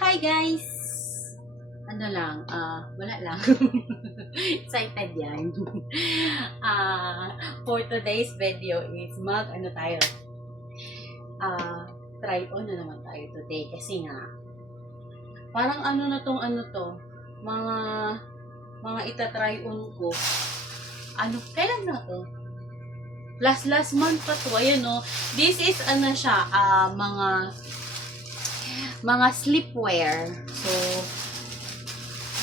Hi guys! Ano lang, wala lang. Excited yan. For today's video is ano tayo? Try on na naman tayo today kasi nga parang mga itatry on ko. Kailan na to? Last month pa to. Ayan o. This is siya, mga sleepwear. So,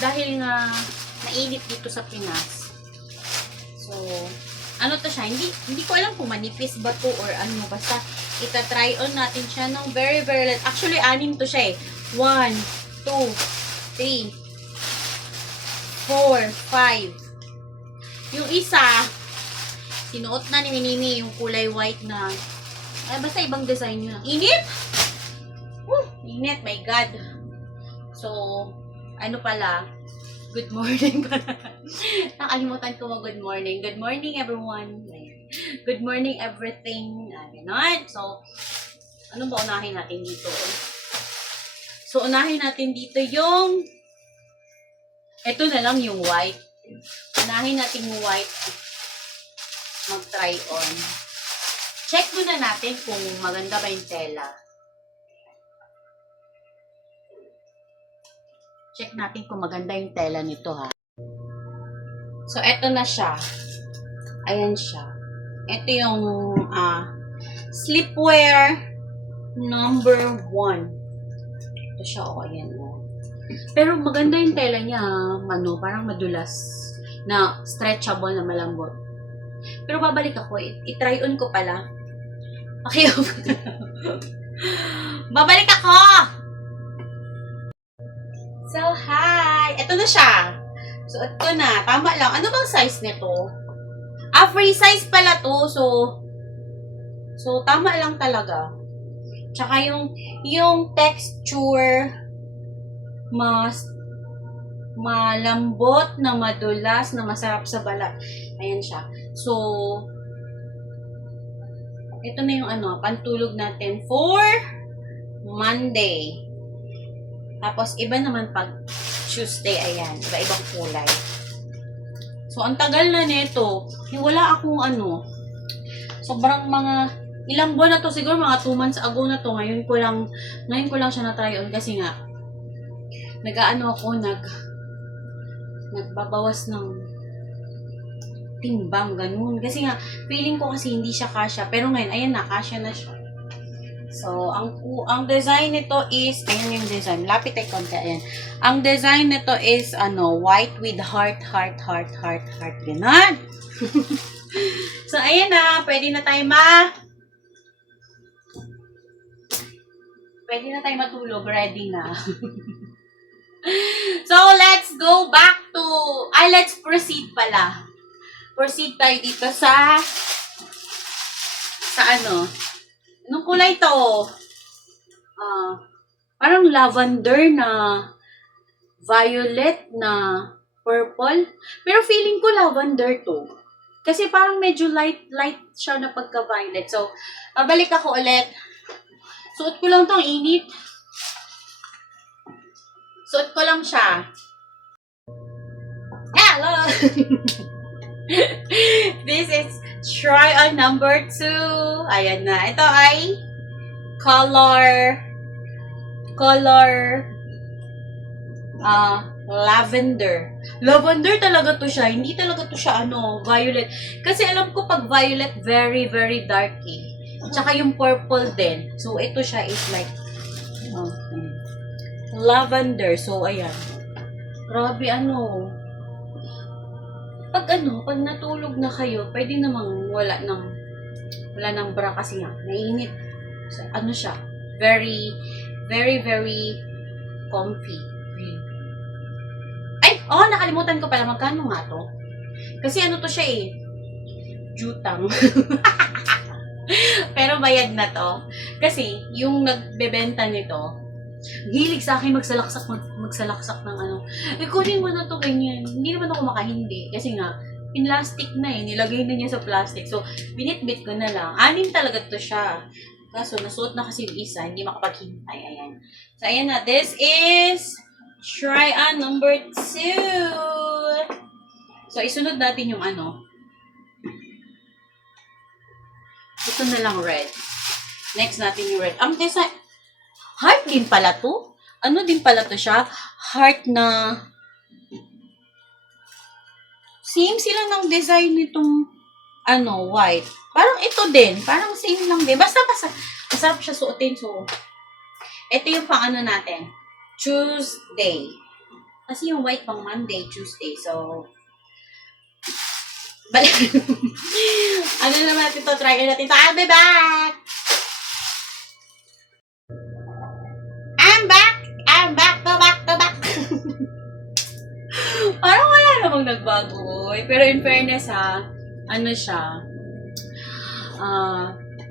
dahil nga mainit dito sa Pinas. So, to siya? Hindi ko alam kung manipis ba to or ano. Basta, itatry on natin siya ng very, very light. Actually, 6 to siya eh. 1, 2, 3, 4, 5. Yung isa, sinuot na ni Minimi yung kulay white na. Basta ibang design yun. Init! Init, my God. So, pala, good morning pala. Nakalimutan ko good morning. Good morning, everyone. Good morning, everything. Ganon. So, ano ba unahin natin dito? So, unahin natin dito yung, ito na lang yung white. Unahin natin yung white. Mag-try on. Check muna natin kung maganda ba yung tela. Check natin kung maganda yung tela nito, ha. So, eto na siya. Ayan siya. Ito yung sleepwear number 1. Ito siya, ayan, Pero maganda yung tela niya, parang madulas na stretchable na malambot. Pero babalik ako, i-try on ko pala. Okay, babalik ako! So, hi! Ito na siya. So, ito na. Tama lang. Ano bang size nito? Free size pala to. So tama lang talaga. Tsaka yung texture, malambot, na madulas, na masarap sa balat. Ayan siya. So, ito na yung pantulog natin for Monday. Tapos, iba naman pag Tuesday, ayan. Iba-ibang kulay. So, ang tagal na nito. Wala akong sobrang ilang buwan na to, siguro mga 2 months ago na to. Ngayon ko lang siya na-try on kasi nga, nagbabawas ng timbang, ganun. Kasi nga, feeling ko kasi hindi siya kasya. Pero ngayon, ayan na, kasya na siya. So, ang design nito is, ayan yung design. Lapit ay konti, ayan. Ang design nito is, white with heart, ganun. So, ayan na. Pwede na tayo matulog. Ready na. So, let's go back to, let's proceed pala. Proceed tayo dito sa anong kulay to? Parang lavender na violet na purple. Pero feeling ko lavender to. Kasi parang medyo light siya na pagka-violet. So, balik ako ulit. Suot ko lang tong init. Suot ko lang siya. Hello! This is try on number 2. Ayan na. Ito ay color lavender. Lavender talaga to siya. Hindi talaga to siya violet. Kasi alam ko pag violet, very, very dark eh. Tsaka yung purple din. So, ito siya is like lavender. So, ayan. Grabe pag natulog na kayo, pwede namang wala ng bra kasi nga, mainit. So, siya, very, very, very comfy. Nakalimutan ko pala, magkano nga to? Kasi to siya eh, jutang. Pero bayad na to. Kasi, yung nagbebenta nito, hilig sa akin magsalaksak ng kunin mo na to, ganyan. Hindi naman ako makahindi. Kasi nga, pinlastic na eh. Nilagay na niya sa plastic. So, binitbit ko na lang. 6 talaga to siya. Kaso, nasuot na kasi yung isa, hindi makapaghintay. Ayan. So, ayan na. This is try-on number 2. So, isunod natin yung ano. Ito na lang red. Next natin yung red. Ang design, heart din pala to. Ano din pala to siya? Heart na, same sila ng design nitong, ano, white. Parang ito din. Parang same lang din. Basta, masarap siya suotin. So, ito yung pang ano natin. Tuesday. Kasi yung white pang Monday, Tuesday. So, balik. Ano naman natin to? Try natin to. I'll be back! I'm back! I'm back to back to back! Parang wala namang nagbago. Pero in fairness ha, ano siya,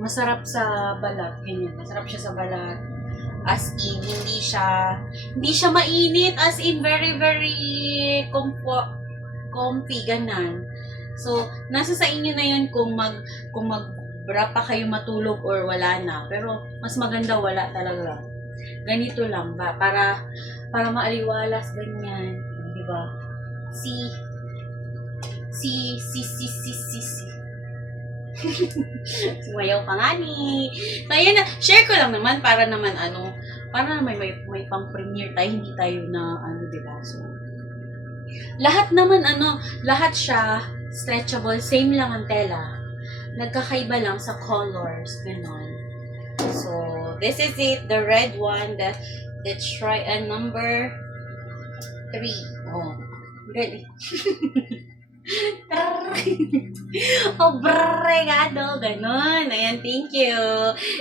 masarap sa balat. Ganyan. Masarap siya sa balat. As in, hindi siya mainit. As in, very, very comfy, ganan. So, nasa sa inyo na yun kung mag-bra pa kayo matulog or wala na. Pero, mas maganda wala talaga. Ganito lang ba? Para maaliwalas, ganyan. Diba? Si. Sumayaw pa nga ni. So, ayan na. Share ko lang naman para naman may pang-premiere tayo. Hindi tayo na diba? So, lahat naman lahat siya stretchable. Same lang ang tela. Nagkakaiba lang sa colors. Ganon. So, this is it. The red one. Let's try number 3. Oh, ready. Obrigado, ganon. Ayan, thank you.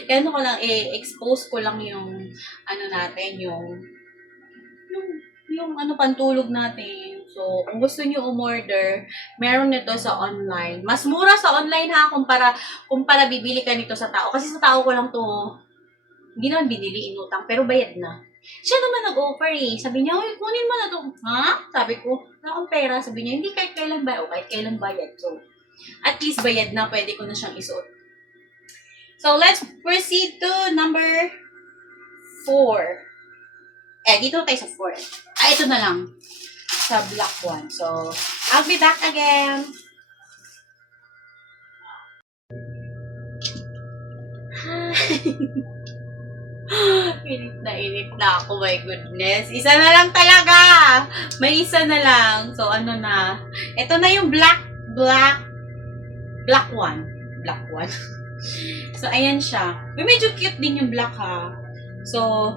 Ano ko lang, expose ko lang yung, natin, yung pantulog natin. So, kung gusto nyo umorder, meron nito sa online. Mas mura sa online ha, kumpara bibili ka nito sa tao. Kasi sa tao ko lang to, hindi naman binili, inutang, pero bayad na. Siya naman nag-offer Sabi niya, uy, kunin mo na to. Ha? Sabi ko, wala akong pera. Sabi niya, hindi kahit kailan bayad. O kahit kailan bayad. So, at least bayad na, pwede ko na siyang isuot. So, let's proceed to number 4. Dito tayo sa 4. Ito na lang. Sa black one. So, I'll be back again. Init na ako, my goodness. Isa na lang talaga. May isa na lang. So, na. Ito na yung black one. Black one. So, ayan siya. Medyo cute din yung black ha. So,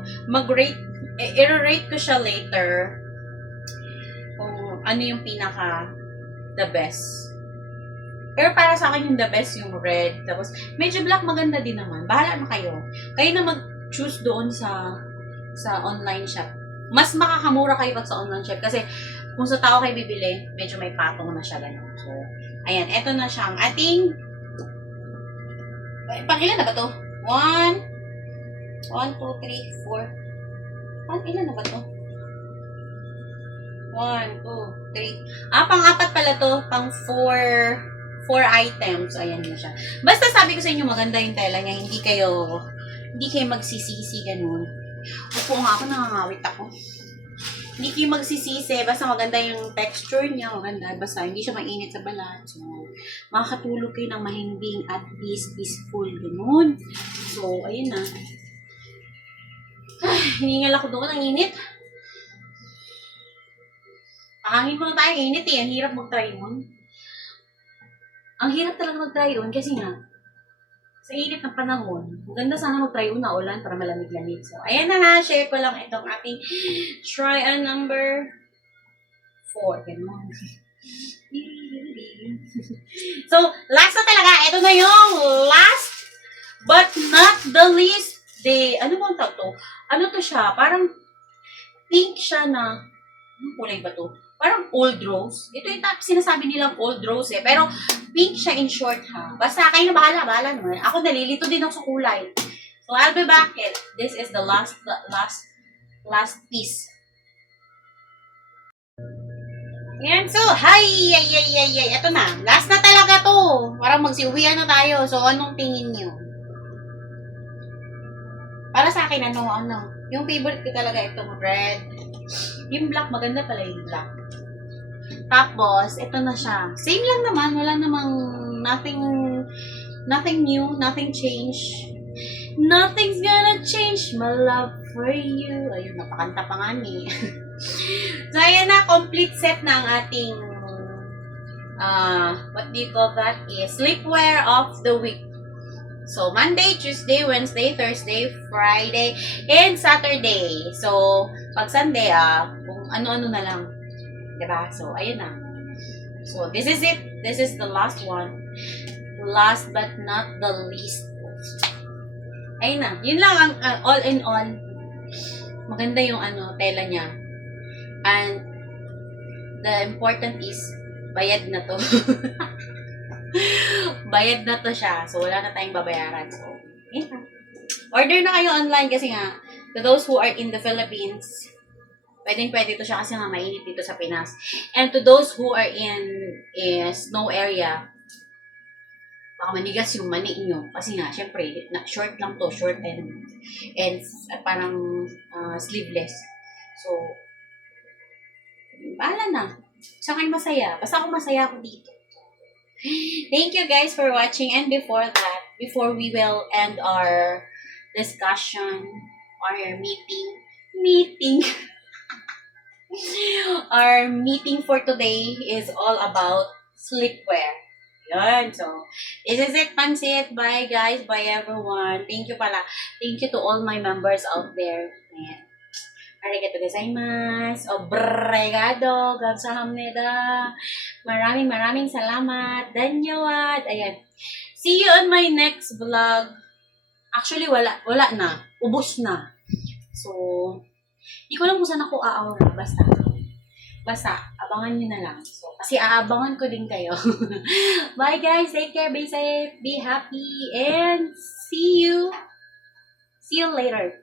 i-rate ko siya later. Kung ano yung the best. Pero para sa akin yung the best yung red. Tapos, medyo black maganda din naman. Bahala na kayo. Kayo na mag-choose doon sa online shop. Mas makakamura kayo pag sa online shop. Kasi, kung sa tao kayo bibili, medyo may patong na siya ganun. So, ayan. Eto na siya. Ang ating, pang ilan na ba to? 1, 2, 3, 4. Ilan na ba to? 1, 2, 3. Pang-apat pala to. Pang 4 items. Ayan na siya. Basta sabi ko sa inyo, maganda yung tela niya. Hindi kayo magsisisi ganun. Upo nga ako, nangangawit ako. Hindi kayo magsisisi. Basta maganda yung texture niya. Maganda. Basta hindi siya mainit sa balat. So, makakatulog kayo ng mahimbing at least peaceful. Ganun. So, ayun na. Hiningal ako doon. Ang init. Pakangin mo na tayo. Init eh. Ang hirap mag-try nun. Ang hirap talaga mag-try on kasi nga, sa init ng panahon, maganda sana mag-try on na ulan para malamig-lamig. So, ayan na nga, share ko lang itong ating try-on number 4. Ganun. So, last na talaga. Ito na yung last but not the least. Ano ba ang tawag to? Ano to siya? Parang pink siya na, anong kulay ba to? Parang old rose. Ito yung sinasabi nilang old rose eh. Pero pink siya in short ha. Basta kayo na bahala naman. Ako nalilito din ako sa kulay. So I'll be back. This is the last piece. Yan. So, hi! Ito na. Last na talaga to. Parang magsiuwian na tayo. So, anong tingin nyo? Para sa akin, ano. Yung favorite ko talaga itong red. Yung black, maganda pala yung black. Tapos, ito na siya. Same lang naman. Wala namang nothing new, nothing change. Nothing's gonna change my love for you. Ayun, napakanta pa nga ni. So, ayan na. Complete set na ang ating what do you call that? Is sleepwear of the week. So, Monday, Tuesday, Wednesday, Thursday, Friday, and Saturday. So, pag Sunday, kung ano-ano na lang. Diba? So, ayun na. So, this is it. This is the last one. Last but not the least. Ayun na. Yun lang ang all in all. Maganda yung tela niya. And, the important is, bayad na to. Bayad na to siya. So, wala na tayong babayaran. So, yun na. Order na kayo online kasi nga, to those who are in the Philippines, pwedeng-pwede to siya kasi nga mainit dito sa Pinas. And to those who are in snow area, baka manigas yung mani nyo. Kasi nga, syempre, short lang to. Short and parang sleeveless. So, bahala na. Sa akin masaya. Basta ako masaya ako dito. Thank you guys for watching. And before that, before we will end our discussion, our meeting, our meeting for today is all about sleepwear. Yun. So, this is it, Pansit. Bye, guys. Bye, everyone. Thank you pala. Thank you to all my members out there. Ayan. Arigato gozaimasu. Obrigado. Gamsahamnida. Maraming salamat. Danyawad. Ayan. See you on my next vlog. Actually, wala na. Ubos na. So, di ko lang kung saan ako aawra. Basta, abangan nyo na lang. So, kasi aabangan ko din kayo. Bye guys. Take care. Be safe. Be happy. And see you later.